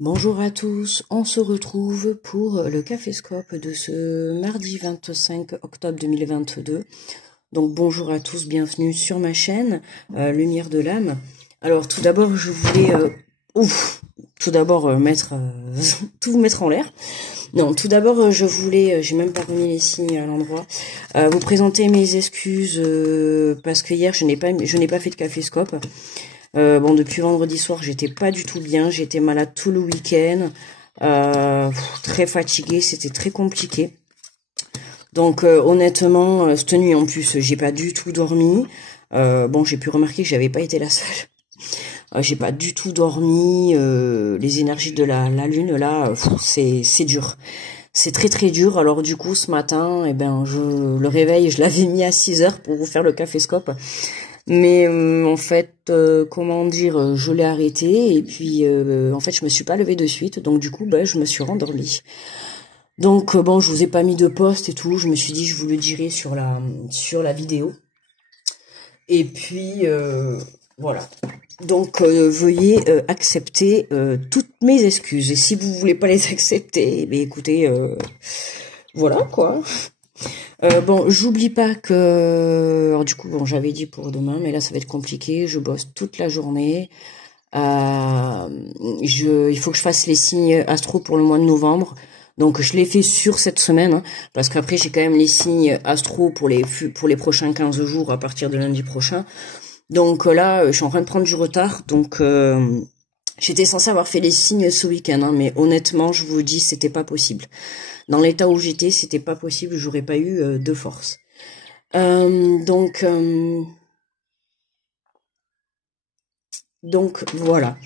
Bonjour à tous, on se retrouve pour le Caféscope de ce mardi 25 octobre 2022. Donc bonjour à tous, bienvenue sur ma chaîne Lumière de l'âme. Alors tout d'abord je voulais mettre tout vous mettre en l'air. Non, tout d'abord je voulais, j'ai même pas remis les signes à l'endroit, vous présenter mes excuses parce que hier je n'ai pas fait de Caféscope. Bon, depuis vendredi soir, j'étais pas du tout bien. J'étais malade tout le week-end. Très fatiguée, c'était très compliqué. Donc, honnêtement, cette nuit, en plus, j'ai pas du tout dormi. Bon, j'ai pu remarquer que j'avais pas été la seule. J'ai pas du tout dormi. Les énergies de la lune, là, c'est dur. C'est très très dur. Alors du coup, ce matin, le réveil, je l'avais mis à 6 heures pour vous faire le caféscope. Mais en fait, comment dire, je l'ai arrêté et puis en fait, je me suis pas levée de suite, donc du coup, je me suis rendormie. Donc bon, je vous ai pas mis de post et tout, je me suis dit je vous le dirai sur la vidéo. Et puis voilà. Donc veuillez accepter toutes mes excuses. Et si vous voulez pas les accepter, écoutez, voilà quoi. Bon, j'oublie pas que... Alors du coup, bon, j'avais dit pour demain, mais là, ça va être compliqué. Je bosse toute la journée. Il faut que je fasse les signes astro pour le mois de novembre. Donc, je l'ai fait sur cette semaine, hein, parce qu'après, j'ai quand même les signes astro pour les prochains 15 jours à partir de lundi prochain. Donc là, je suis en train de prendre du retard. Donc, j'étais censée avoir fait les signes ce week-end, hein, mais honnêtement, je vous dis, c'était pas possible. Dans l'état où j'étais, c'était pas possible, j'aurais pas eu de force. Donc voilà.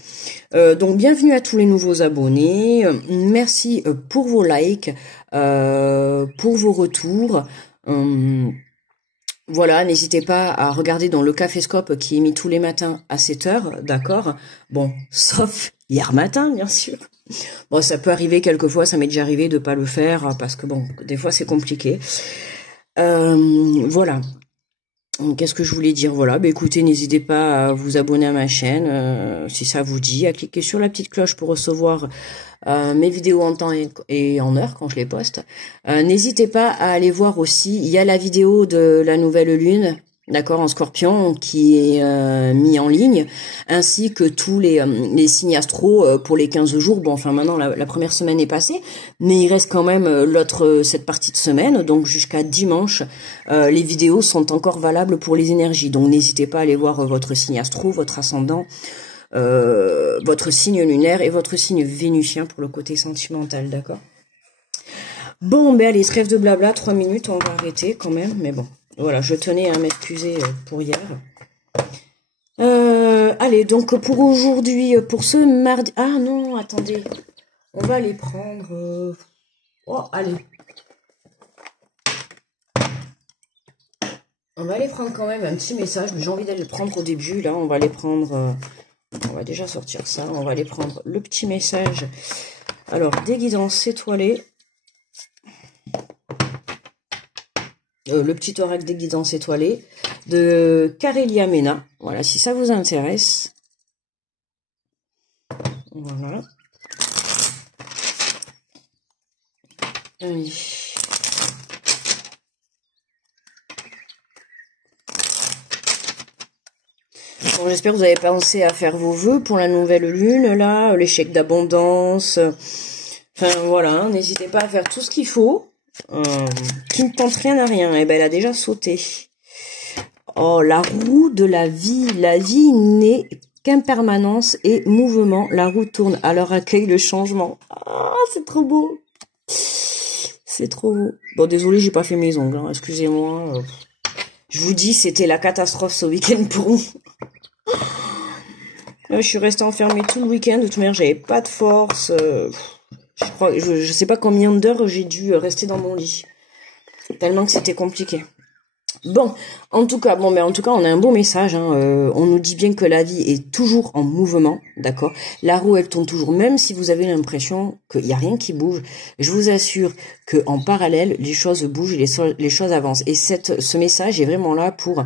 Donc bienvenue à tous les nouveaux abonnés. Merci pour vos likes, pour vos retours. Voilà, n'hésitez pas à regarder dans le Caféscope qui est mis tous les matins à 7 heures, d'accord? Bon, sauf hier matin, bien sûr. Bon, ça peut arriver quelquefois, ça m'est déjà arrivé de pas le faire, parce que bon, des fois c'est compliqué. Voilà. Qu'est-ce que je voulais dire? Voilà, écoutez, n'hésitez pas à vous abonner à ma chaîne, si ça vous dit, à cliquer sur la petite cloche pour recevoir mes vidéos en temps et en heure quand je les poste. N'hésitez pas à aller voir aussi, il y a la vidéo de la nouvelle lune, d'accord, en Scorpion, qui est mis en ligne, ainsi que tous les signes astro pour les 15 jours. Bon, enfin maintenant la première semaine est passée, mais il reste quand même cette partie de semaine, donc jusqu'à dimanche, les vidéos sont encore valables pour les énergies. Donc n'hésitez pas à aller voir votre signe astro, votre ascendant, votre signe lunaire et votre signe vénusien pour le côté sentimental, d'accord? Bon, allez, trêve de blabla, 3 minutes, on va arrêter quand même, mais bon. Voilà, je tenais à m'excuser pour hier. Allez, donc pour aujourd'hui, pour ce mardi... Ah non, attendez. On va les prendre... Oh, allez. On va aller prendre quand même un petit message, mais j'ai envie d'aller le prendre au début. Là, on va aller prendre... On va déjà sortir ça. On va aller prendre le petit message. Alors, des guidances étoilées. Le petit oracle des guidances étoilées de Carélia Mena. Voilà, si ça vous intéresse. Voilà. Allez. Bon, j'espère que vous avez pensé à faire vos vœux pour la nouvelle lune, là, l'échec d'abondance. Enfin, voilà, n'hésitez pas à faire tout ce qu'il faut. Qui ne tente rien à rien. Eh ben, elle a déjà sauté. Oh, la roue de la vie. La vie n'est qu'impermanence et mouvement. La roue tourne, alors accueille le changement. Ah, c'est trop beau. C'est trop beau. Bon, désolé, j'ai pas fait mes ongles, hein. Excusez-moi. Je vous dis, c'était la catastrophe ce week-end pour moi. Je suis restée enfermée tout le week-end. De toute manière, j'avais pas de force. Je sais pas combien d'heures j'ai dû rester dans mon lit. Tellement que c'était compliqué. Bon, en tout cas, on a un beau message, hein. On nous dit bien que la vie est toujours en mouvement, d'accord? La roue, elle tourne toujours, même si vous avez l'impression qu'il n'y a rien qui bouge. Je vous assure que en parallèle, les choses bougent et les choses avancent. Et ce message est vraiment là pour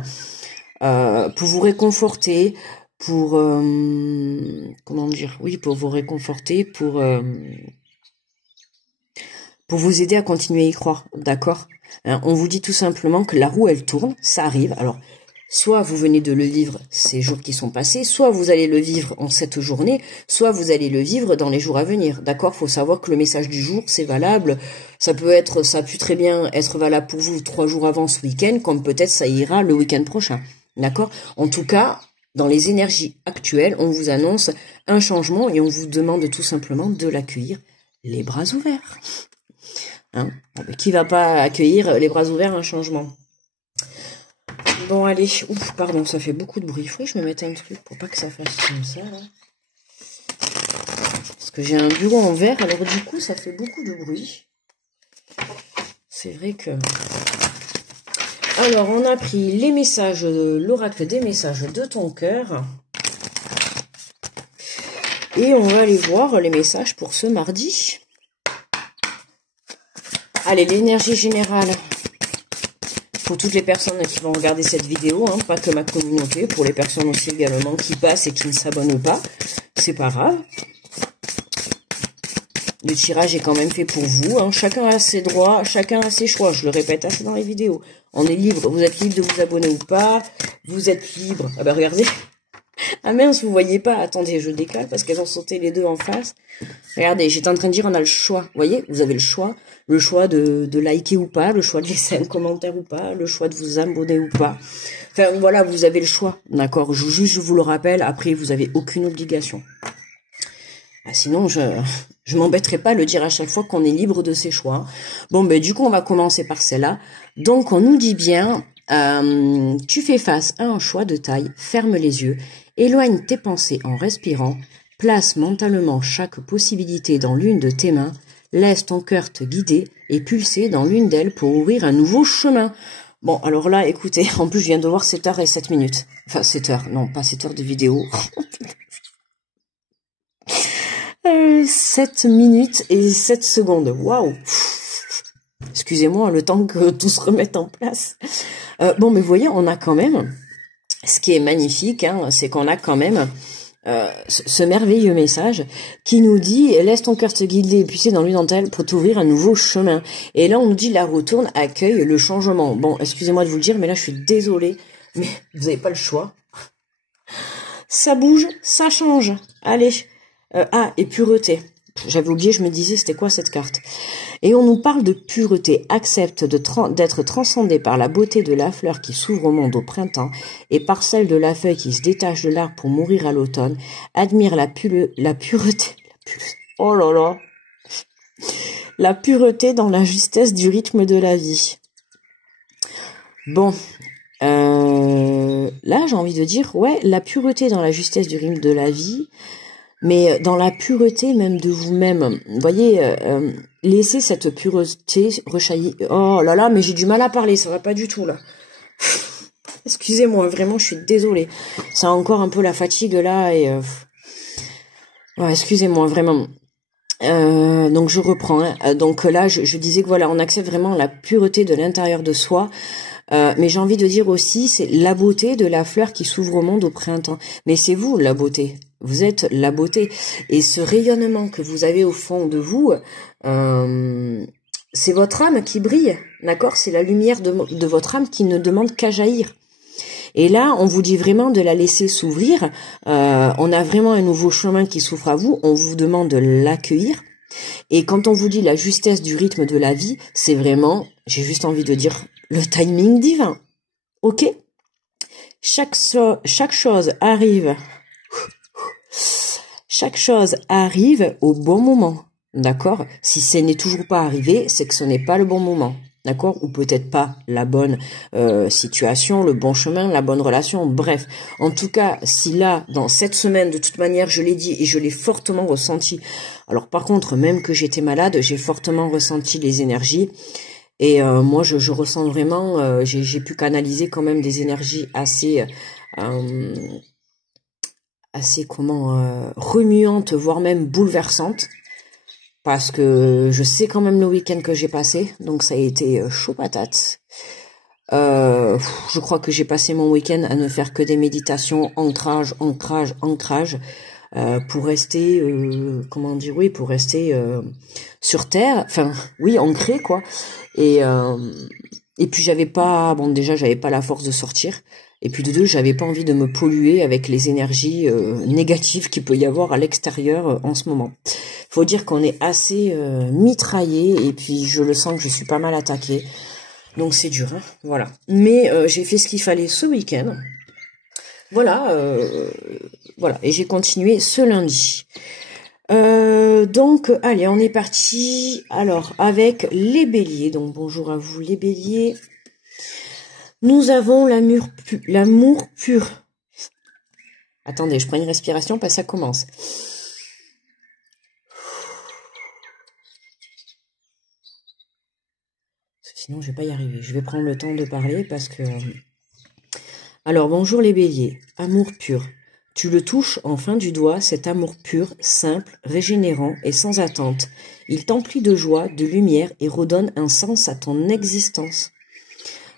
vous réconforter, pour comment dire, oui, pour vous réconforter, pour vous aider à continuer à y croire, d'accord? Hein, on vous dit tout simplement que la roue, elle tourne, ça arrive. Alors, soit vous venez de le vivre ces jours qui sont passés, soit vous allez le vivre en cette journée, soit vous allez le vivre dans les jours à venir, d'accord? Faut savoir que le message du jour, c'est valable. Ça peut très bien être valable pour vous 3 jours avant ce week-end, comme peut-être ça ira le week-end prochain, d'accord? En tout cas, dans les énergies actuelles, on vous annonce un changement et on vous demande tout simplement de l'accueillir les bras ouverts. Hein? Qui va pas accueillir les bras ouverts un changement? Bon, allez. Ouf, pardon, ça fait beaucoup de bruit. Il faut que je me mette un truc pour pas que ça fasse comme ça, là. Parce que j'ai un bureau en verre, alors du coup, ça fait beaucoup de bruit. C'est vrai que... Alors, on a pris les messages, l'oracle des messages de ton cœur. Et on va aller voir les messages pour ce mardi. Allez, l'énergie générale pour toutes les personnes qui vont regarder cette vidéo, hein, pas que ma communauté, pour les personnes aussi également qui passent et qui ne s'abonnent pas, c'est pas grave. Le tirage est quand même fait pour vous, hein. Chacun a ses droits, chacun a ses choix, je le répète assez dans les vidéos. On est libre, vous êtes libre de vous abonner ou pas, vous êtes libre. Ah bah regardez, ah mince, vous voyez pas, attendez, je décale parce qu'elles ont sauté les deux en face. Regardez, j'étais en train de dire on a le choix, vous voyez, vous avez le choix de liker ou pas, le choix de laisser un commentaire ou pas, le choix de vous abonner ou pas. Enfin voilà, vous avez le choix, d'accord, je vous le rappelle, après vous avez aucune obligation. Ah, sinon je m'embêterai pas à le dire à chaque fois qu'on est libre de ses choix. Bon ben du coup on va commencer par celle-là. Donc on nous dit bien, tu fais face à un choix de taille, ferme les yeux, éloigne tes pensées en respirant, place mentalement chaque possibilité dans l'une de tes mains, laisse ton cœur te guider et pulser dans l'une d'elles pour ouvrir un nouveau chemin. Bon, alors là, écoutez, en plus je viens de voir 7h et 7 minutes. Enfin 7h, non pas 7h de vidéo. 7 minutes et 7 secondes. Waouh! Excusez-moi, le temps que tout se remette en place. Bon, mais vous voyez, on a quand même, ce qui est magnifique, hein, c'est qu'on a quand même ce merveilleux message qui nous dit « Laisse ton cœur te guider et puiser dans l'une d'entre elles pour t'ouvrir un nouveau chemin. » Et là, on nous dit « La roue tourne, accueille le changement. » Bon, excusez-moi de vous le dire, mais là, je suis désolée, mais vous n'avez pas le choix. Ça bouge, ça change. Allez. Et pureté. J'avais oublié, je me disais, c'était quoi cette carte? Et on nous parle de pureté. Accepte d'être transcendé par la beauté de la fleur qui s'ouvre au monde au printemps et par celle de la feuille qui se détache de l'arbre pour mourir à l'automne. Admire la pureté. Oh là là. La pureté dans la justesse du rythme de la vie. Bon. Là, j'ai envie de dire, ouais, la pureté dans la justesse du rythme de la vie, mais dans la pureté même de vous-même. Vous voyez, laissez cette pureté rejaillir. Oh là là, mais j'ai du mal à parler, ça va pas du tout, là. Excusez-moi, vraiment, je suis désolée. C'est encore un peu la fatigue, là, et... Ouais, excusez-moi, vraiment. Donc je reprends. Hein. Donc là, je disais que voilà, on accepte vraiment la pureté de l'intérieur de soi. Mais j'ai envie de dire aussi, c'est la beauté de la fleur qui s'ouvre au monde au printemps. Mais c'est vous, la beauté. Vous êtes la beauté. Et ce rayonnement que vous avez au fond de vous, c'est votre âme qui brille. D'accord? C'est la lumière de votre âme qui ne demande qu'à jaillir. Et là, on vous dit vraiment de la laisser s'ouvrir. On a vraiment un nouveau chemin qui s'ouvre à vous. On vous demande de l'accueillir. Et quand on vous dit la justesse du rythme de la vie, c'est vraiment, j'ai juste envie de dire, le timing divin. Ok? Chaque chose arrive. Chaque chose arrive au bon moment. D'accord? Si ce n'est toujours pas arrivé, c'est que ce n'est pas le bon moment. D'accord? Ou peut-être pas la bonne situation, le bon chemin, la bonne relation. Bref, en tout cas, si là, dans cette semaine, de toute manière, je l'ai dit et je l'ai fortement ressenti. Alors par contre, même que j'étais malade, j'ai fortement ressenti les énergies. Et moi, je ressens vraiment, j'ai pu canaliser quand même des énergies assez remuantes, voire même bouleversantes. Parce que je sais quand même le week-end que j'ai passé, donc ça a été chaud patate. Je crois que j'ai passé mon week-end à ne faire que des méditations, ancrage, ancrage, ancrage, pour rester, comment dire, oui, pour rester sur terre, enfin, oui, ancré, quoi. Et puis j'avais pas la force de sortir. Et puis de deux, j'avais pas envie de me polluer avec les énergies négatives qu'il peut y avoir à l'extérieur en ce moment. Faut dire qu'on est assez mitraillé, et puis je le sens que je suis pas mal attaquée. Donc c'est dur, hein, voilà. Mais j'ai fait ce qu'il fallait ce week-end. Voilà, voilà. Et j'ai continué ce lundi. Donc, allez, on est parti. Alors, avec les béliers. Donc, bonjour à vous les béliers. Nous avons l'amour pur. Attendez, je prends une respiration parce que ça commence. Sinon, je vais pas y arriver. Je vais prendre le temps de parler parce que... Alors, bonjour les béliers. Amour pur. Tu le touches en fin du doigt, cet amour pur, simple, régénérant et sans attente. Il t'emplit de joie, de lumière et redonne un sens à ton existence.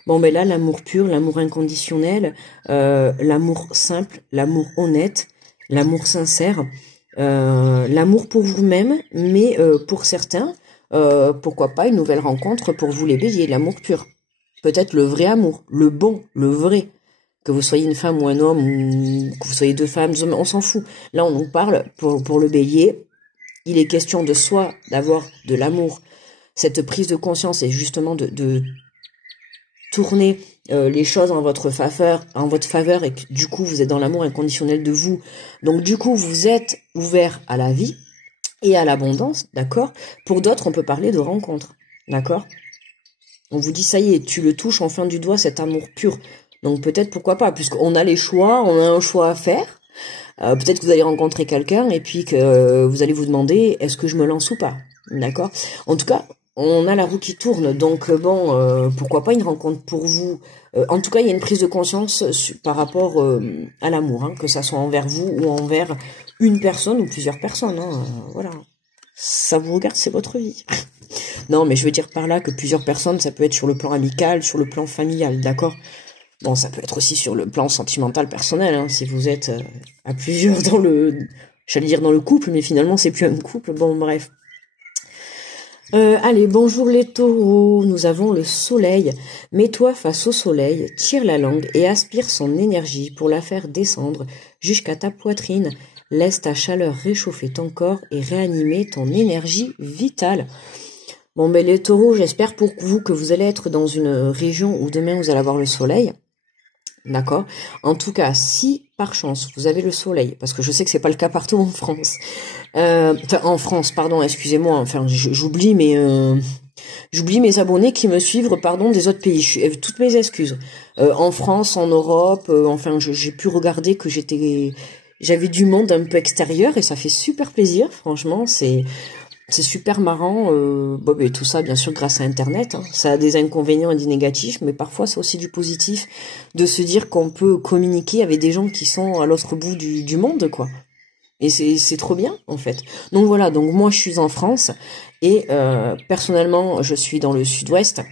Bon, ben là, l'amour pur, l'amour inconditionnel, l'amour simple, l'amour honnête, l'amour sincère, l'amour pour vous-même, mais pour certains, pourquoi pas une nouvelle rencontre pour vous les béliers, l'amour pur. Peut-être le vrai amour, le bon, le vrai. Que vous soyez une femme ou un homme, ou que vous soyez deux femmes, deux hommes, on s'en fout. Là, on nous parle, pour le bélier, il est question de soi, d'avoir de l'amour, cette prise de conscience et justement de tourner les choses en votre faveur et que du coup, vous êtes dans l'amour inconditionnel de vous. Donc du coup, vous êtes ouvert à la vie et à l'abondance, d'accord? Pour d'autres, on peut parler de rencontre, d'accord? On vous dit, ça y est, tu le touches en fin du doigt, cet amour pur. Donc peut-être pourquoi pas, puisqu'on a les choix, on a un choix à faire. Peut-être que vous allez rencontrer quelqu'un et puis que vous allez vous demander est-ce que je me lance ou pas, d'accord? En tout cas, on a la roue qui tourne, donc pourquoi pas une rencontre pour vous. En tout cas, il y a une prise de conscience par rapport à l'amour, hein, que ça soit envers vous ou envers une personne ou plusieurs personnes. Hein, voilà, ça vous regarde, c'est votre vie. Non, mais je veux dire par là que plusieurs personnes, ça peut être sur le plan amical, sur le plan familial, d'accord? Bon, ça peut être aussi sur le plan sentimental personnel, hein, si vous êtes à plusieurs dans j'allais dire dans le couple, mais finalement c'est plus un couple, bon bref. Allez, bonjour les taureaux, nous avons le soleil. Mets-toi face au soleil, tire la langue et aspire son énergie pour la faire descendre jusqu'à ta poitrine. Laisse ta chaleur réchauffer ton corps et réanimer ton énergie vitale. Bon, ben les taureaux, j'espère pour vous que vous allez être dans une région où demain vous allez avoir le soleil. D'accord. En tout cas, si par chance vous avez le soleil, parce que je sais que c'est pas le cas partout en France. Enfin, en France, pardon, excusez-moi. Enfin, j'oublie mes abonnés qui me suivent, pardon, des autres pays. Toutes mes excuses. En France, en Europe, enfin, j'ai pu regarder que j'avais du monde un peu extérieur et ça fait super plaisir. Franchement, c'est super marrant, et tout ça bien sûr grâce à Internet, hein. Ça a des inconvénients et des négatifs, mais parfois c'est aussi du positif de se dire qu'on peut communiquer avec des gens qui sont à l'autre bout du monde, quoi. Et c'est trop bien en fait. Donc voilà, donc moi je suis en France et personnellement je suis dans le sud-ouest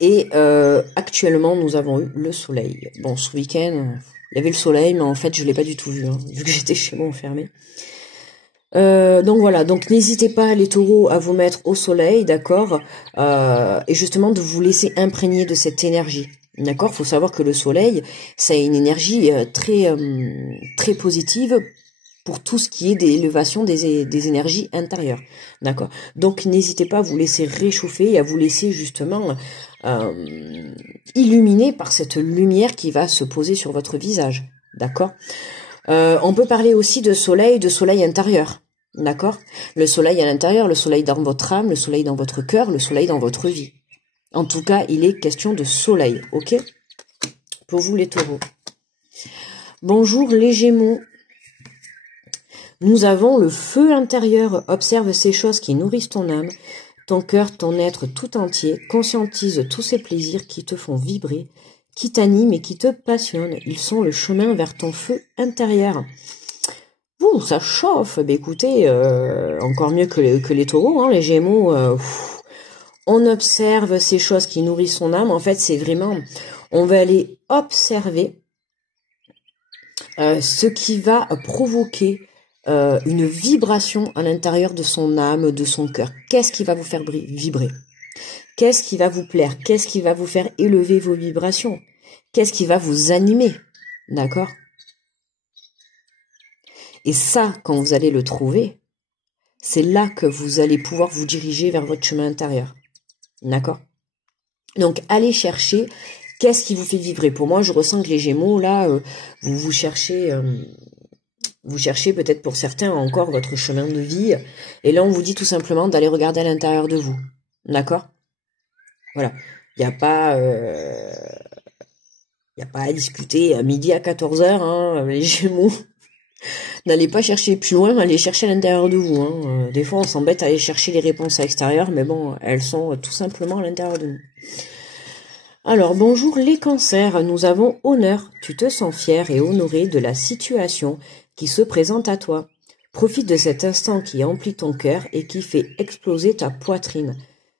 et actuellement nous avons eu le soleil. Bon, ce week-end il y avait le soleil, mais en fait je l'ai pas du tout vu, hein, vu que j'étais chez moi enfermée. Donc voilà, donc n'hésitez pas les taureaux à vous mettre au soleil, d'accord, et justement de vous laisser imprégner de cette énergie, d'accord. Faut savoir que le soleil, ça a une énergie très positive pour tout ce qui est d'élévation des énergies intérieures, d'accord. Donc n'hésitez pas à vous laisser réchauffer et à vous laisser justement illuminer par cette lumière qui va se poser sur votre visage, d'accord. On peut parler aussi de soleil intérieur, d'accord? Le soleil à l'intérieur, le soleil dans votre âme, le soleil dans votre cœur, le soleil dans votre vie. En tout cas, il est question de soleil, ok? Pour vous les taureaux. Bonjour les gémeaux. Nous avons le feu intérieur. Observe ces choses qui nourrissent ton âme, ton cœur, ton être tout entier. Conscientise tous ces plaisirs qui te font vibrer, qui t'animent et qui te passionnent. Ils sont le chemin vers ton feu intérieur. Ouh, ça chauffe. Bah, écoutez, encore mieux que les taureaux, hein, les gémeaux. on observe ces choses qui nourrissent son âme. En fait, c'est vraiment, on va aller observer ce qui va provoquer une vibration à l'intérieur de son âme, de son cœur. Qu'est-ce qui va vous faire vibrer? Qu'est-ce qui va vous plaire? Qu'est-ce qui va vous faire élever vos vibrations? Qu'est-ce qui va vous animer? D'accord? Et ça, quand vous allez le trouver, c'est là que vous allez pouvoir vous diriger vers votre chemin intérieur. D'accord? Donc, allez chercher qu'est-ce qui vous fait vibrer. Pour moi, je ressens que les Gémeaux, là, vous cherchez peut-être pour certains encore votre chemin de vie. Et là, on vous dit tout simplement d'aller regarder à l'intérieur de vous. D'accord? Voilà. Il n'y a pas à discuter à midi à 14h, hein, les Gémeaux. N'allez pas chercher plus loin, allez chercher à l'intérieur de vous. Hein. Des fois, on s'embête à aller chercher les réponses à l'extérieur, mais bon, elles sont tout simplement à l'intérieur de nous. Alors, bonjour les cancers, nous avons honneur. Tu te sens fier et honoré de la situation qui se présente à toi. Profite de cet instant qui emplit ton cœur et qui fait exploser ta poitrine.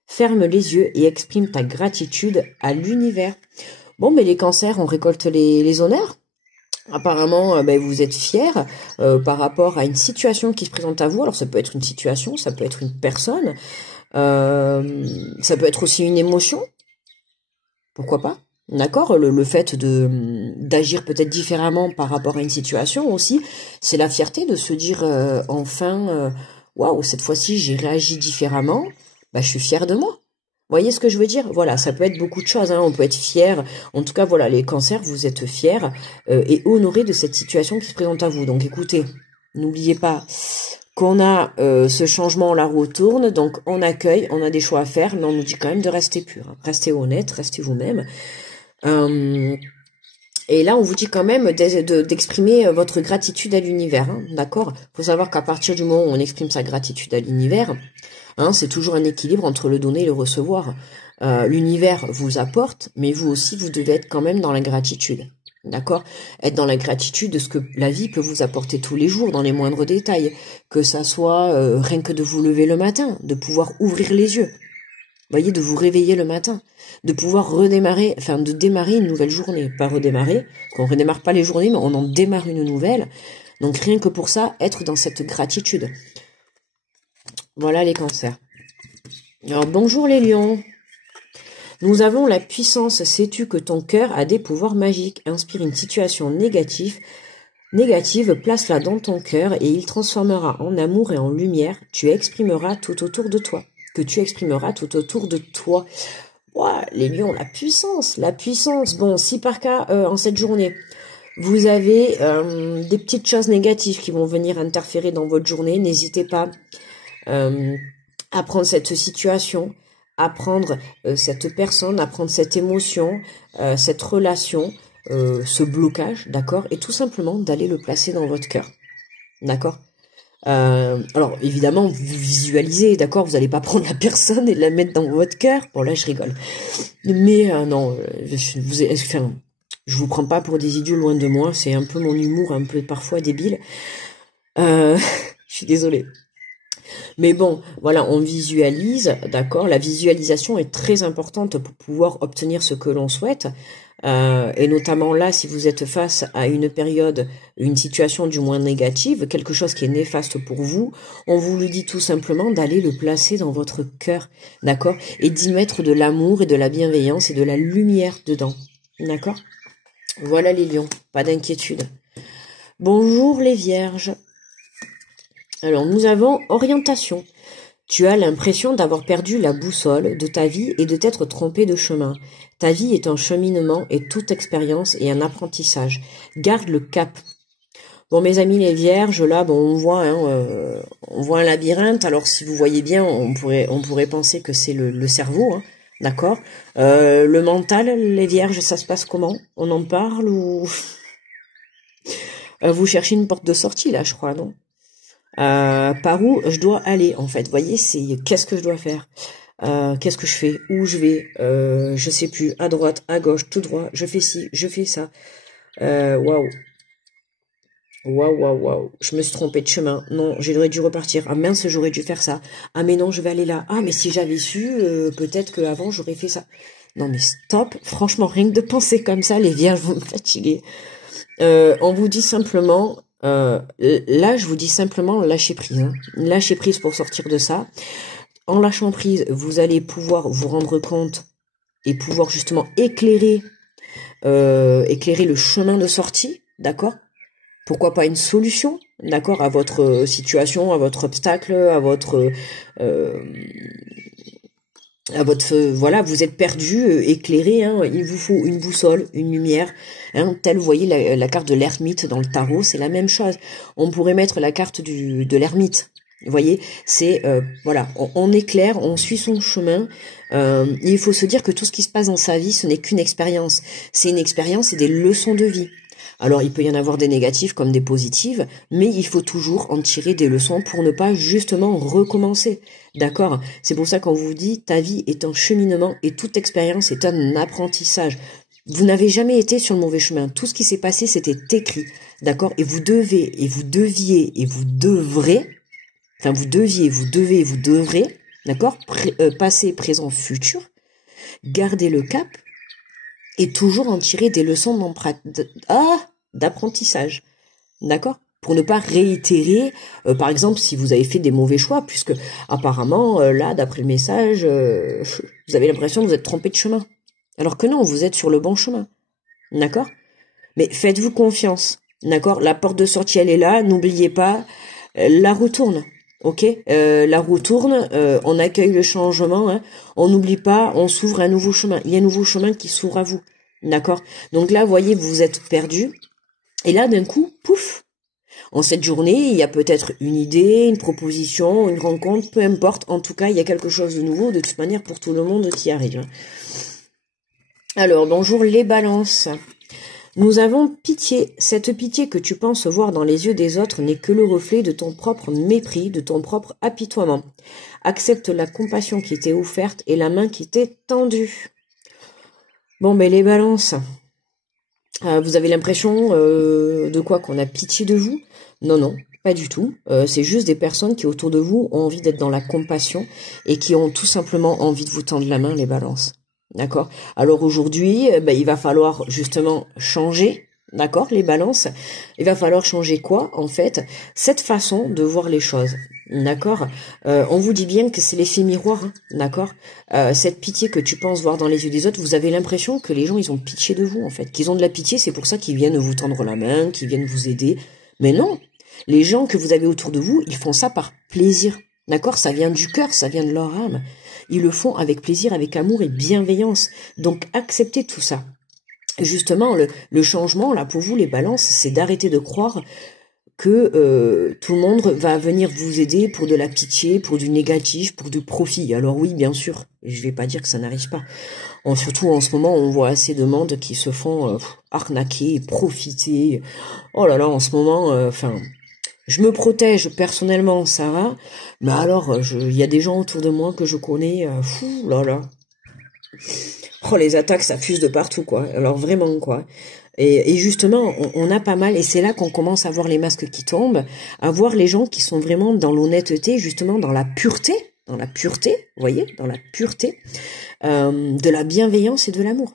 Ferme les yeux et exprime ta gratitude à l'univers. Bon, mais les cancers, on récolte les honneurs. Apparemment, vous êtes fiers par rapport à une situation qui se présente à vous. Alors, ça peut être une situation, ça peut être une personne, ça peut être aussi une émotion. Pourquoi pas? D'accord, le fait d'agir peut-être différemment par rapport à une situation aussi, c'est la fierté de se dire enfin, waouh, cette fois-ci j'ai réagi différemment, je suis fier de moi. Vous voyez ce que je veux dire? Voilà, ça peut être beaucoup de choses, hein. On peut être fier. En tout cas, voilà, les cancers, vous êtes fiers et honorés de cette situation qui se présente à vous. Donc écoutez, n'oubliez pas qu'on a ce changement, la roue tourne, donc on accueille, on a des choix à faire, mais on nous dit quand même de rester pur. Hein. Restez honnête, restez vous-même. Et là, on vous dit quand même d'exprimer votre gratitude à l'univers, hein, d'accord? Faut savoir qu'à partir du moment où on exprime sa gratitude à l'univers, hein, c'est toujours un équilibre entre le donner et le recevoir. L'univers vous apporte, mais vous aussi, vous devez être quand même dans la gratitude, d'accord? Être dans la gratitude de ce que la vie peut vous apporter tous les jours, dans les moindres détails, que ça soit rien que de vous lever le matin, de pouvoir ouvrir les yeux. Voyez, de vous réveiller le matin, de pouvoir redémarrer, enfin de démarrer une nouvelle journée, pas redémarrer, parce qu'on redémarre pas les journées, mais on en démarre une nouvelle. Donc rien que pour ça, être dans cette gratitude. Voilà les cancers. Alors bonjour les lions. Nous avons la puissance, sais-tu que ton cœur a des pouvoirs magiques, inspire une situation négative, place-la dans ton cœur et il transformera en amour et en lumière, tu exprimeras tout autour de toi. Que tu exprimeras tout autour de toi. Ouah, les lions, la puissance. Bon, si par cas, en cette journée, vous avez des petites choses négatives qui vont venir interférer dans votre journée, n'hésitez pas à prendre cette situation, à prendre cette personne, à prendre cette émotion, cette relation, ce blocage, d'accord, et tout simplement d'aller le placer dans votre cœur, d'accord. Alors évidemment vous visualisez, d'accord, vous n'allez pas prendre la personne et la mettre dans votre cœur. Bon là je rigole, mais non, je vous prends pas pour des idiots, loin de moi. C'est un peu mon humour, un peu parfois débile. Je suis désolée. Mais bon, voilà, on visualise, d'accord. La visualisation est très importante pour pouvoir obtenir ce que l'on souhaite. Et notamment là, si vous êtes face à une période, une situation du moins négative, quelque chose qui est néfaste pour vous, on vous le dit tout simplement d'aller le placer dans votre cœur, d'accord, et d'y mettre de l'amour et de la bienveillance et de la lumière dedans, d'accord. Voilà les lions, pas d'inquiétude. Bonjour les vierges. Alors nous avons orientation. Tu as l'impression d'avoir perdu la boussole de ta vie et de t'être trompé de chemin. Ta vie est un cheminement et toute expérience est un apprentissage. Garde le cap. Bon, mes amis les vierges, là, bon, on voit un labyrinthe. Alors, si vous voyez bien, on pourrait penser que c'est le cerveau, hein, d'accord. Le mental, les vierges, ça se passe comment? On en parle ou vous cherchez une porte de sortie là, je crois, non? Par où je dois aller en fait, vous voyez, c'est qu'est-ce que je dois faire, qu'est-ce que je fais, où je vais, je sais plus, à droite, à gauche, tout droit, je fais ci, je fais ça, waouh. Waouh, waouh, waouh. Je me suis trompée de chemin. Non, j'aurais dû repartir. Ah mince, j'aurais dû faire ça. Ah mais non, je vais aller là. Ah mais si j'avais su, peut-être qu'avant j'aurais fait ça. Non mais stop. Franchement, rien que de penser comme ça, les vierges vont me fatiguer. On vous dit simplement, là je vous dis simplement lâcher prise. Hein. Lâcher prise pour sortir de ça. En lâchant prise, vous allez pouvoir vous rendre compte et pouvoir justement éclairer le chemin de sortie, d'accord? Pourquoi pas une solution, d'accord, à votre situation, à votre obstacle, euh, voilà, vous êtes perdu, éclairé, hein, il vous faut une boussole, une lumière, hein, vous voyez la carte de l'ermite dans le tarot, c'est la même chose. On pourrait mettre la carte de l'ermite. Vous voyez, c'est voilà, on éclaire, on suit son chemin. Il faut se dire que tout ce qui se passe dans sa vie, ce n'est qu'une expérience. C'est une expérience et des leçons de vie. Alors, il peut y en avoir des négatives comme des positives, mais il faut toujours en tirer des leçons pour ne pas justement recommencer. D'accord? C'est pour ça qu'on vous dit, ta vie est un cheminement et toute expérience est un apprentissage. Vous n'avez jamais été sur le mauvais chemin. Tout ce qui s'est passé, c'était écrit. D'accord? Et vous devez, et vous deviez, et vous devrez, enfin vous deviez, vous devez, vous devrez, d'accord? Passé, présent, futur, garder le cap et toujours en tirer des leçons d'apprentissage. D'accord? Pour ne pas réitérer, par exemple, si vous avez fait des mauvais choix, puisque apparemment, là, d'après le message, vous avez l'impression que vous êtes trompé de chemin. Alors que non, vous êtes sur le bon chemin. D'accord? Mais faites-vous confiance. D'accord? La porte de sortie, elle est là. N'oubliez pas, la roue tourne. Ok? La roue tourne, on accueille le changement. Hein. On n'oublie pas, on s'ouvre un nouveau chemin. Il y a un nouveau chemin qui s'ouvre à vous. D'accord? Donc là, vous voyez, vous êtes perdu. Et là, d'un coup, pouf! En cette journée, il y a peut-être une idée, une proposition, une rencontre, peu importe. En tout cas, il y a quelque chose de nouveau, de toute manière, pour tout le monde qui arrive. Alors, bonjour les balances. Nous avons pitié. Cette pitié que tu penses voir dans les yeux des autres n'est que le reflet de ton propre mépris, de ton propre apitoiement. Accepte la compassion qui t'est offerte et la main qui t'est tendue. Bon, ben les balances, vous avez l'impression de quoi? Qu'on a pitié de vous? Non, non, pas du tout. C'est juste des personnes qui autour de vous ont envie d'être dans la compassion et qui ont tout simplement envie de vous tendre la main, les balances. D'accord? Alors aujourd'hui, il va falloir justement changer, d'accord, les balances. Il va falloir changer quoi, en fait? Cette façon de voir les choses. D'accord? On vous dit bien que c'est l'effet miroir, hein, d'accord? Cette pitié que tu penses voir dans les yeux des autres, vous avez l'impression que les gens, ils ont pitié de vous, en fait. Qu'ils ont de la pitié, c'est pour ça qu'ils viennent vous tendre la main, qu'ils viennent vous aider. Mais non! Les gens que vous avez autour de vous, ils font ça par plaisir. D'accord? Ça vient du cœur, ça vient de leur âme. Ils le font avec plaisir, avec amour et bienveillance. Donc, acceptez tout ça. Justement, le changement, là, pour vous, les balances, c'est d'arrêter de croire que tout le monde va venir vous aider pour de la pitié, pour du négatif, pour du profit. Alors oui, bien sûr, je vais pas dire que ça n'arrive pas. Surtout en ce moment, on voit assez de monde qui se font arnaquer, profiter. Oh là là, en ce moment, je me protège personnellement, ça va. Mais alors, il y a des gens autour de moi que je connais, fou là là. Oh, les attaques, ça fuse de partout, quoi. Alors vraiment, quoi. Et justement, on a pas mal, et c'est là qu'on commence à voir les masques qui tombent, à voir les gens qui sont vraiment dans l'honnêteté, justement dans la pureté, vous voyez, dans la pureté, de la bienveillance et de l'amour.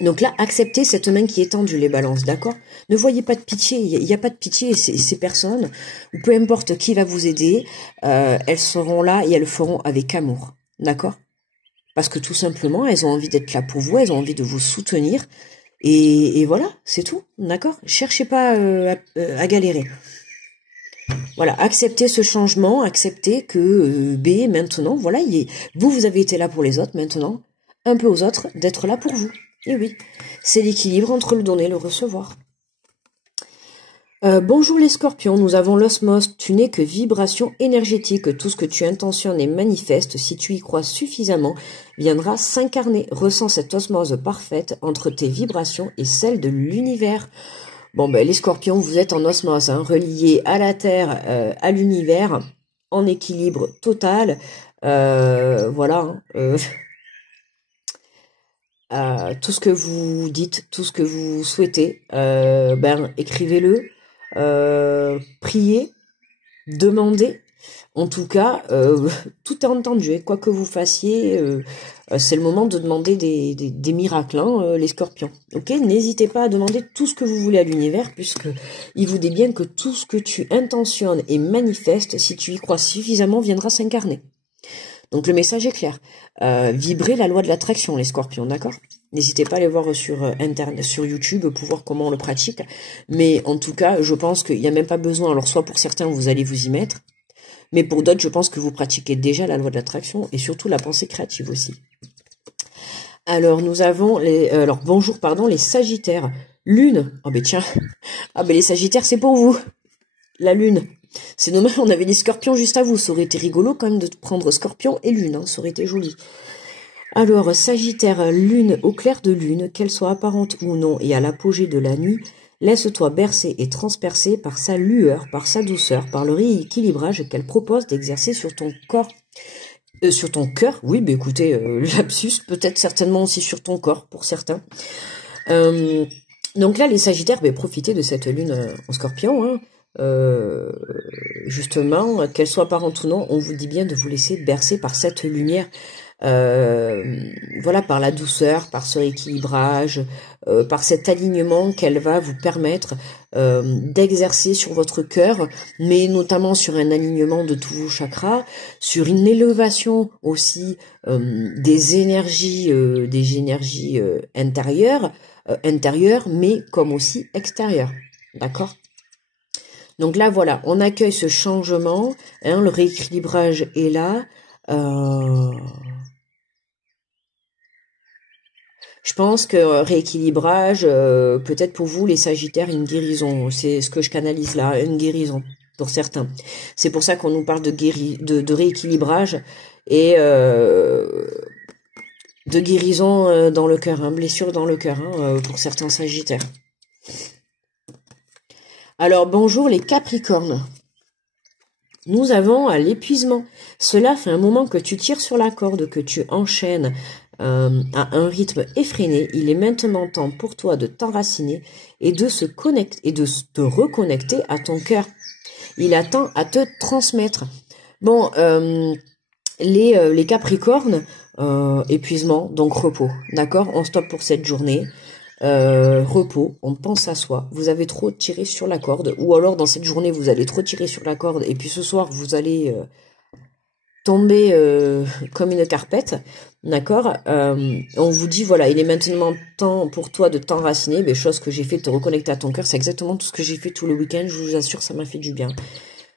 Donc là, acceptez cette main qui est tendue, les balances, d'accord? Ne voyez pas de pitié, il n'y a pas de pitié, ces personnes, ou peu importe qui va vous aider, elles seront là et elles le feront avec amour, d'accord? Parce que tout simplement, elles ont envie d'être là pour vous, elles ont envie de vous soutenir, et voilà, c'est tout, d'accord? Cherchez pas à galérer. Voilà, acceptez ce changement, acceptez que maintenant, voilà, vous avez été là pour les autres, maintenant, un peu aux autres d'être là pour vous. Et oui, c'est l'équilibre entre le donner et le recevoir. Bonjour les scorpions, nous avons l'osmose, tu n'es que vibration énergétique, tout ce que tu intentionnes et manifestes, si tu y crois suffisamment, viendra s'incarner. Ressens cette osmose parfaite entre tes vibrations et celles de l'univers. Bon ben les scorpions, vous êtes en osmose, hein, reliés à la terre, à l'univers, en équilibre total, voilà. Tout ce que vous dites, tout ce que vous souhaitez, écrivez-le. priez, demandez. En tout cas, tout est entendu. Et quoi que vous fassiez, c'est le moment de demander des miracles, hein, les scorpions. Ok, n'hésitez pas à demander tout ce que vous voulez à l'univers, puisque il vous dit bien que tout ce que tu intentionnes et manifestes, si tu y crois suffisamment, viendra s'incarner. Donc le message est clair. Vibrez la loi de l'attraction, les scorpions, d'accord? N'hésitez pas à aller voir sur internet, sur YouTube, pour voir comment on le pratique. Mais en tout cas, je pense qu'il n'y a même pas besoin. Alors soit pour certains, vous allez vous y mettre. Mais pour d'autres, je pense que vous pratiquez déjà la loi de l'attraction et surtout la pensée créative aussi. Alors, nous avons bonjour, les Sagittaires. Lune. Oh, ben tiens. Ah, ben les Sagittaires, c'est pour vous. La Lune. C'est dommage, on avait les Scorpions juste à vous. Ça aurait été rigolo quand même de prendre Scorpion et Lune, hein. Ça aurait été joli. Alors, Sagittaire, Lune, au clair de lune, qu'elle soit apparente ou non et à l'apogée de la nuit, laisse-toi bercer et transpercer par sa lueur, par sa douceur, par le rééquilibrage qu'elle propose d'exercer sur ton corps. Sur ton cœur, oui, mais écoutez, lapsus, peut-être certainement aussi sur ton corps, pour certains. Donc là, les Sagittaires, profitez de cette lune en Scorpion, hein. Justement, qu'elle soit apparente ou non, on vous dit bien de vous laisser bercer par cette lumière. Voilà, par la douceur, par ce rééquilibrage, par cet alignement qu'elle va vous permettre d'exercer sur votre cœur, mais notamment sur un alignement de tous vos chakras, sur une élévation aussi des énergies intérieures, mais comme aussi extérieures, d'accord? Donc là, voilà, on accueille ce changement, hein, le rééquilibrage est là. Je pense que rééquilibrage, peut-être pour vous, les Sagittaires, une guérison. C'est ce que je canalise là, une guérison pour certains. C'est pour ça qu'on nous parle de rééquilibrage et de guérison dans le cœur, hein, blessure dans le cœur, hein, pour certains Sagittaires. Alors, bonjour les Capricornes. Nous avons à l'épuisement. Cela fait un moment que tu tires sur la corde, que tu enchaînes à un rythme effréné. Il est maintenant temps pour toi de t'enraciner et de se connecter et de te reconnecter à ton cœur. Il attend à te transmettre. Bon, les Capricornes, épuisement, donc repos. D'accord? On stoppe pour cette journée. Repos, on pense à soi. Vous avez trop tiré sur la corde, ou alors dans cette journée vous allez trop tirer sur la corde, et puis ce soir vous allez tomber comme une carpette, d'accord? On vous dit voilà, il est maintenant temps pour toi de t'enraciner, chose que j'ai fait, de te reconnecter à ton cœur. C'est exactement tout ce que j'ai fait tout le week-end, je vous assure, ça m'a fait du bien.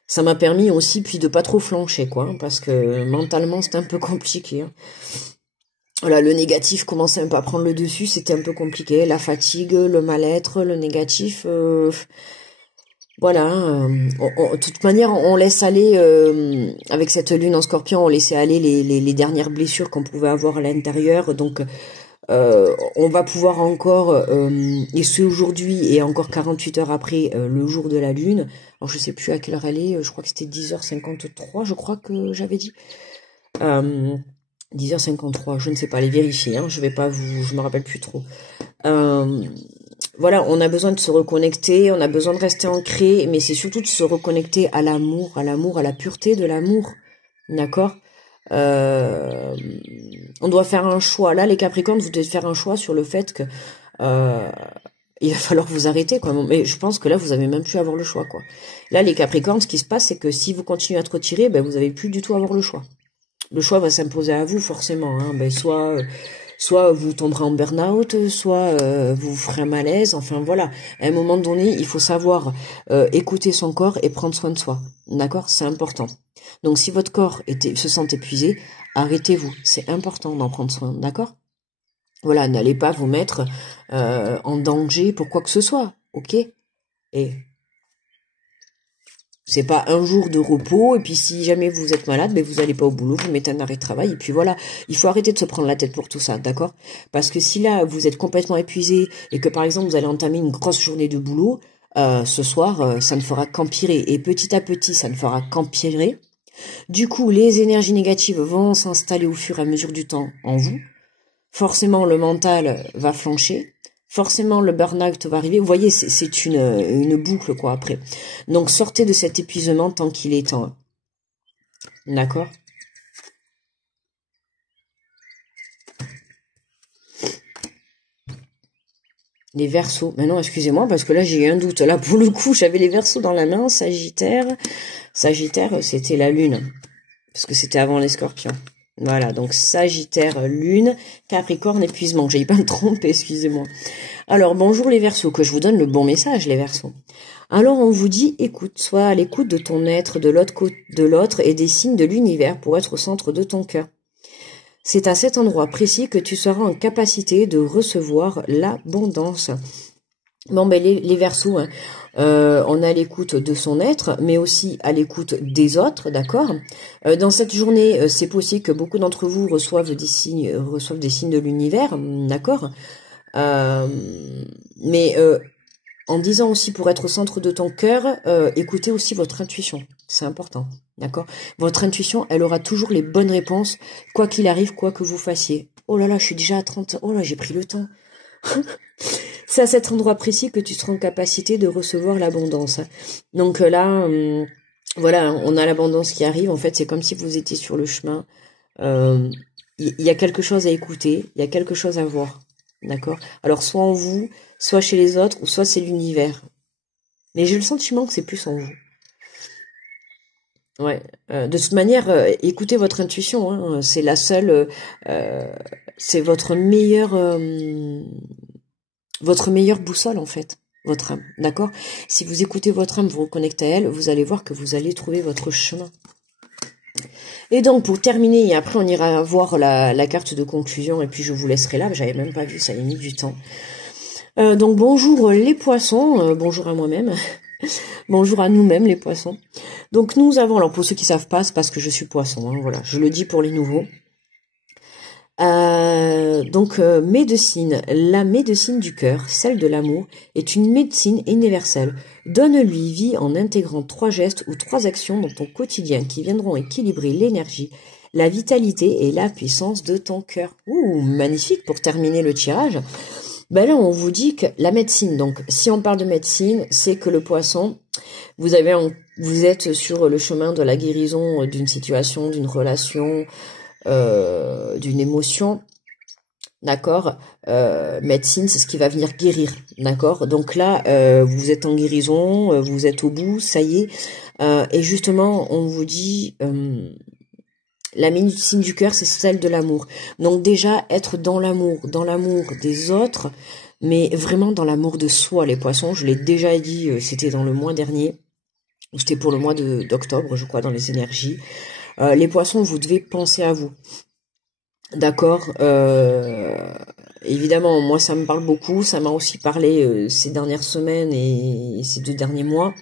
Ça m'a permis aussi puis de pas trop flancher, quoi, parce que mentalement c'était un peu compliqué, hein. Voilà, le négatif commençait un peu à prendre le dessus, c'était un peu compliqué, la fatigue, le mal-être, le négatif, voilà, de toute manière, on laisse aller, avec cette lune en Scorpion, on laissait aller les dernières blessures qu'on pouvait avoir à l'intérieur, donc on va pouvoir encore, et c'est aujourd'hui, et encore 48 heures après, le jour de la lune, alors je sais plus à quelle heure elle est, je crois que c'était 10h53, je crois que j'avais dit, 10h53, je ne sais pas, les vérifier, hein, je me rappelle plus trop. Voilà, on a besoin de se reconnecter, on a besoin de rester ancré, mais c'est surtout de se reconnecter à l'amour, à la pureté de l'amour, d'accord? On doit faire un choix. Là, les Capricornes, vous devez faire un choix sur le fait que il va falloir vous arrêter, quoi. Mais je pense que là, vous avez même plus à avoir le choix, quoi. Là, les Capricornes, ce qui se passe, c'est que si vous continuez à trop tirer, vous avez plus du tout à avoir le choix. Le choix va s'imposer à vous, forcément, hein. Soit vous tomberez en burn-out, soit vous ferez un malaise, enfin voilà. À un moment donné, il faut savoir écouter son corps et prendre soin de soi. D'accord? C'est important. Donc si votre corps se sent épuisé, arrêtez-vous. C'est important d'en prendre soin, d'accord? Voilà, n'allez pas vous mettre en danger pour quoi que ce soit, ok? Et c'est pas un jour de repos, et puis si jamais vous êtes malade, vous allez pas au boulot, vous mettez un arrêt de travail, et puis voilà. Il faut arrêter de se prendre la tête pour tout ça, d'accord? Parce que si là, vous êtes complètement épuisé, et que par exemple, vous allez entamer une grosse journée de boulot, ce soir, ça ne fera qu'empirer. Et petit à petit, ça ne fera qu'empirer. Du coup, les énergies négatives vont s'installer au fur et à mesure du temps en vous. Forcément, le mental va flancher. forcément le burn-out va arriver. Vous voyez, c'est une boucle, quoi, après. Donc, sortez de cet épuisement tant qu'il est temps. D'accord? Les Verseaux. Mais non, excusez-moi, parce que là, j'ai eu un doute. Là, pour le coup, j'avais les Verseaux dans la main. Sagittaire. Sagittaire, c'était la Lune. Parce que c'était avant les Scorpions. Voilà, donc Sagittaire, Lune, Capricorne, épuisement. J'ai pas me tromper, excusez-moi. Alors, bonjour les Verseaux, que je vous donne le bon message, les Verseaux. Alors, on vous dit, écoute, sois à l'écoute de ton être, de l'autre et des signes de l'univers pour être au centre de ton cœur. C'est à cet endroit précis que tu seras en capacité de recevoir l'abondance. Bon, ben les Verseaux, hein, on est à l'écoute de son être, mais aussi à l'écoute des autres, d'accord. Dans cette journée, c'est possible que beaucoup d'entre vous reçoivent des signes de l'univers, d'accord. Mais en disant aussi pour être au centre de ton cœur, écoutez aussi votre intuition, c'est important, d'accord. Votre intuition, elle aura toujours les bonnes réponses, quoi qu'il arrive, quoi que vous fassiez. Oh là là, je suis déjà à 30, oh là, j'ai pris le temps. C'est à cet endroit précis que tu seras en capacité de recevoir l'abondance. Donc là, voilà, on a l'abondance qui arrive. En fait, c'est comme si vous étiez sur le chemin. Il y a quelque chose à écouter, il y a quelque chose à voir. D'accord? Alors, soit en vous, soit chez les autres, ou soit c'est l'univers. Mais j'ai le sentiment que c'est plus en vous. Ouais. De toute manière, écoutez votre intuition. Hein, c'est la seule... c'est votre meilleure boussole, en fait, votre âme, d'accord? Si vous écoutez votre âme, vous reconnectez à elle, vous allez voir que vous allez trouver votre chemin. Et donc, pour terminer, et après on ira voir la carte de conclusion, et puis je vous laisserai là, j'avais même pas vu, ça a mis du temps. Donc, bonjour les poissons, bonjour à moi-même, bonjour à nous-mêmes les poissons. Donc, nous avons, alors pour ceux qui savent pas, c'est parce que je suis poisson, hein, voilà, je le dis pour les nouveaux. Médecine, la médecine du cœur, celle de l'amour, est une médecine universelle. Donne-lui vie en intégrant 3 gestes ou 3 actions dans ton quotidien qui viendront équilibrer l'énergie, la vitalité et la puissance de ton cœur. Ouh, magnifique pour terminer le tirage. Ben là, on vous dit que la médecine, donc si on parle de médecine, c'est que le poisson, vous êtes sur le chemin de la guérison d'une situation, d'une relation, d'une émotion, d'accord. Médecine, c'est ce qui va venir guérir, d'accord. Donc là, vous êtes en guérison, vous êtes au bout, ça y est. Et justement, on vous dit, la médecine du cœur, c'est celle de l'amour. Donc déjà, être dans l'amour des autres, mais vraiment dans l'amour de soi, les poissons. Je l'ai déjà dit, c'était dans le mois dernier, ou c'était pour le mois d'octobre, je crois, dans les énergies. Les poissons, vous devez penser à vous. D'accord. Évidemment, moi, ça me parle beaucoup. Ça m'a aussi parlé ces dernières semaines et ces 2 derniers mois.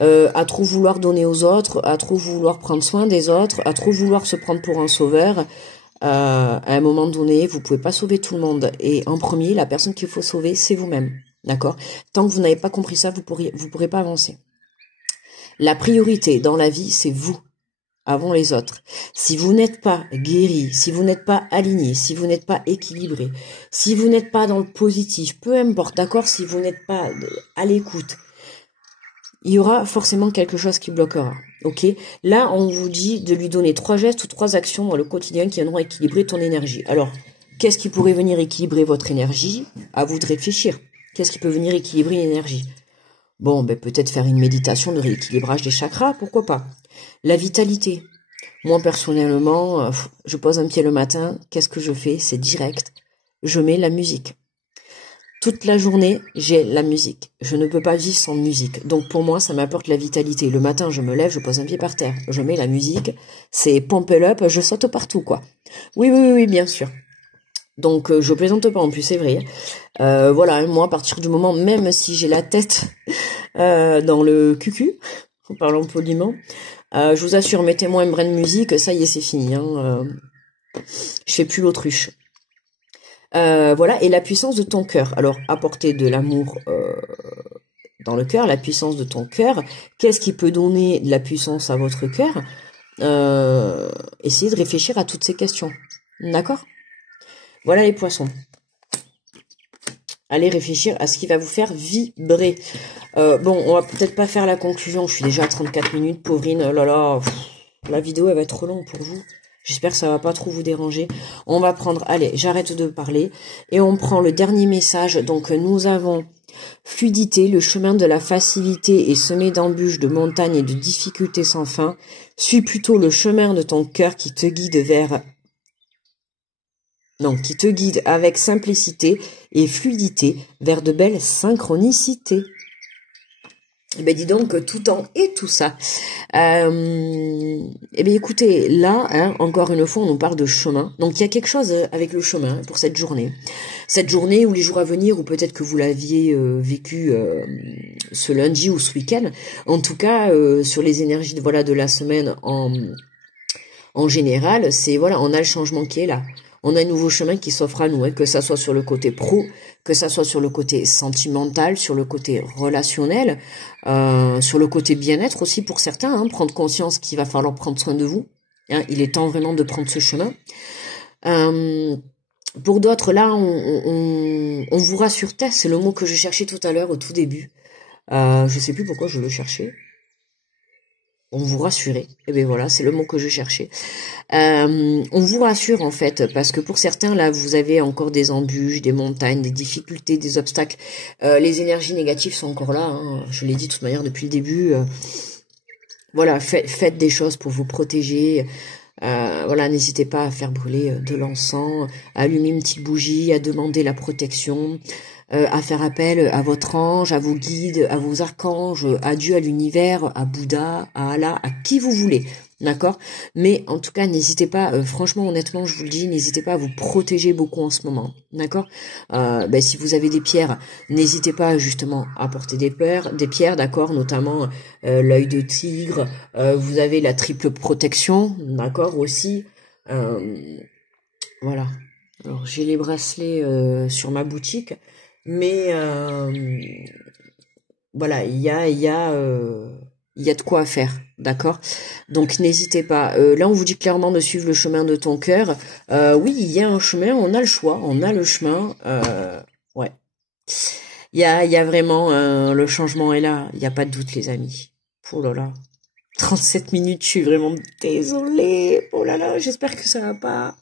À trop vouloir donner aux autres, à trop vouloir prendre soin des autres, à trop vouloir se prendre pour un sauveur. À un moment donné, vous pouvez pas sauver tout le monde. Et en premier, la personne qu'il faut sauver, c'est vous-même. D'accord. Tant que vous n'avez pas compris ça, vous pourrez pas avancer. La priorité dans la vie, c'est vous, avant les autres. Si vous n'êtes pas guéri, si vous n'êtes pas aligné, si vous n'êtes pas équilibré, si vous n'êtes pas dans le positif, peu importe, d'accord, si vous n'êtes pas à l'écoute, il y aura forcément quelque chose qui bloquera. Ok. Là, on vous dit de lui donner 3 gestes ou 3 actions dans le quotidien qui viendront équilibrer ton énergie. Alors, qu'est-ce qui pourrait venir équilibrer votre énergie? À vous de réfléchir. Qu'est-ce qui peut venir équilibrer l'énergie? Bon, ben peut-être faire une méditation de rééquilibrage des chakras, pourquoi pas. La vitalité. Moi, personnellement, je pose un pied le matin, qu'est-ce que je fais? C'est direct. Je mets la musique. Toute la journée, j'ai la musique. Je ne peux pas vivre sans musique. Donc pour moi, ça m'apporte la vitalité. Le matin, je me lève, je pose un pied par terre. Je mets la musique. C'est pump it up, je saute partout, quoi. Oui, bien sûr. Donc je plaisante pas, en plus, c'est vrai. Voilà, moi, à partir du moment, même si j'ai la tête dans le cucu, en parlant poliment, je vous assure, mettez-moi un brin de musique, ça y est, c'est fini. Hein, je fais plus l'autruche. Voilà, et la puissance de ton cœur. Alors, apporter de l'amour dans le cœur, la puissance de ton cœur. Qu'est-ce qui peut donner de la puissance à votre cœur? Essayez de réfléchir à toutes ces questions. D'accord? Voilà les poissons. allez réfléchir à ce qui va vous faire vibrer. Bon, on va peut-être pas faire la conclusion. Je suis déjà à 34 minutes, pauvrine. Oh là là, la vidéo, elle va être trop longue pour vous. J'espère que ça va pas trop vous déranger. On va prendre, allez, j'arrête de parler. Et on prend le dernier message. Donc, nous avons fluidité, le chemin de la facilité est semé d'embûches, de montagnes et de difficultés sans fin. Suis plutôt le chemin de ton cœur qui te guide vers... Non, qui te guide avec simplicité et fluidité vers de belles synchronicités. Eh ben dis donc, tout temps et tout ça. Eh bien écoutez, là, hein, encore une fois, on nous parle de chemin. Donc il y a quelque chose avec le chemin pour cette journée. Cette journée ou les jours à venir, ou peut-être que vous l'aviez vécu ce lundi ou ce week-end. En tout cas, sur les énergies de la semaine en général, c'est voilà, on a le changement qui est là. On a un nouveau chemin qui s'offre à nous, hein, que ça soit sur le côté pro, que ça soit sur le côté sentimental, sur le côté relationnel, sur le côté bien-être aussi pour certains, hein, prendre conscience qu'il va falloir prendre soin de vous. Hein, il est temps vraiment de prendre ce chemin. Pour d'autres, là, on vous rassure, c'est le mot que je cherchais tout à l'heure au tout début. Je sais plus pourquoi je le cherchais. On vous rassurait. Eh bien voilà, c'est le mot que je cherchais. On vous rassure en fait, parce que pour certains, là, vous avez encore des embûches, des montagnes, des difficultés, des obstacles. Les énergies négatives sont encore là, hein. Je l'ai dit de toute manière depuis le début. Voilà, faites des choses pour vous protéger. Voilà, n'hésitez pas à faire brûler de l'encens, à allumer une petite bougie, à demander la protection, à faire appel à votre ange, à vos guides, à vos archanges, à Dieu, à l'univers, à Bouddha, à Allah, à qui vous voulez, d'accord? Mais en tout cas, n'hésitez pas, franchement, honnêtement, je vous le dis, n'hésitez pas à vous protéger beaucoup en ce moment, d'accord? Si vous avez des pierres, n'hésitez pas justement à porter des pierres, d'accord? Notamment l'œil de tigre, vous avez la triple protection, d'accord aussi. Voilà. Alors j'ai les bracelets sur ma boutique. Mais voilà, il y a de quoi faire, d'accord? Donc n'hésitez pas. Là, on vous dit clairement de suivre le chemin de ton cœur. Oui, il y a un chemin, on a le choix, on a le chemin. Ouais, il y a vraiment le changement est là. Il n'y a pas de doute, les amis. Oh là là, 37 minutes, je suis vraiment désolée. Oh là là, j'espère que ça va pas.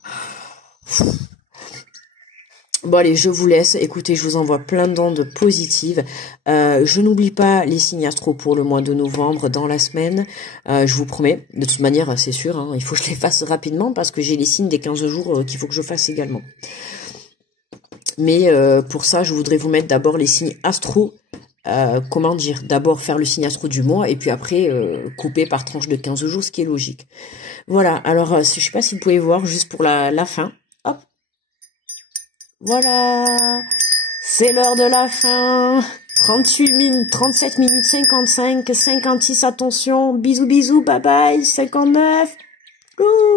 Bon allez, je vous laisse. Écoutez, je vous envoie plein d'ondes positives. Je n'oublie pas les signes astro pour le mois de novembre dans la semaine. Je vous promets. De toute manière, c'est sûr, hein, il faut que je les fasse rapidement parce que j'ai les signes des 15 jours qu'il faut que je fasse également. Mais pour ça, je voudrais vous mettre d'abord les signes astro. Comment dire? D'abord faire le signe astro du mois et puis après couper par tranche de 15 jours, ce qui est logique. Voilà, alors je sais pas si vous pouvez voir juste pour la fin. Hop. Voilà, c'est l'heure de la fin. 38 minutes, 37 minutes 55, 56, attention, bisous, bisous, bye bye, 59. Ouh.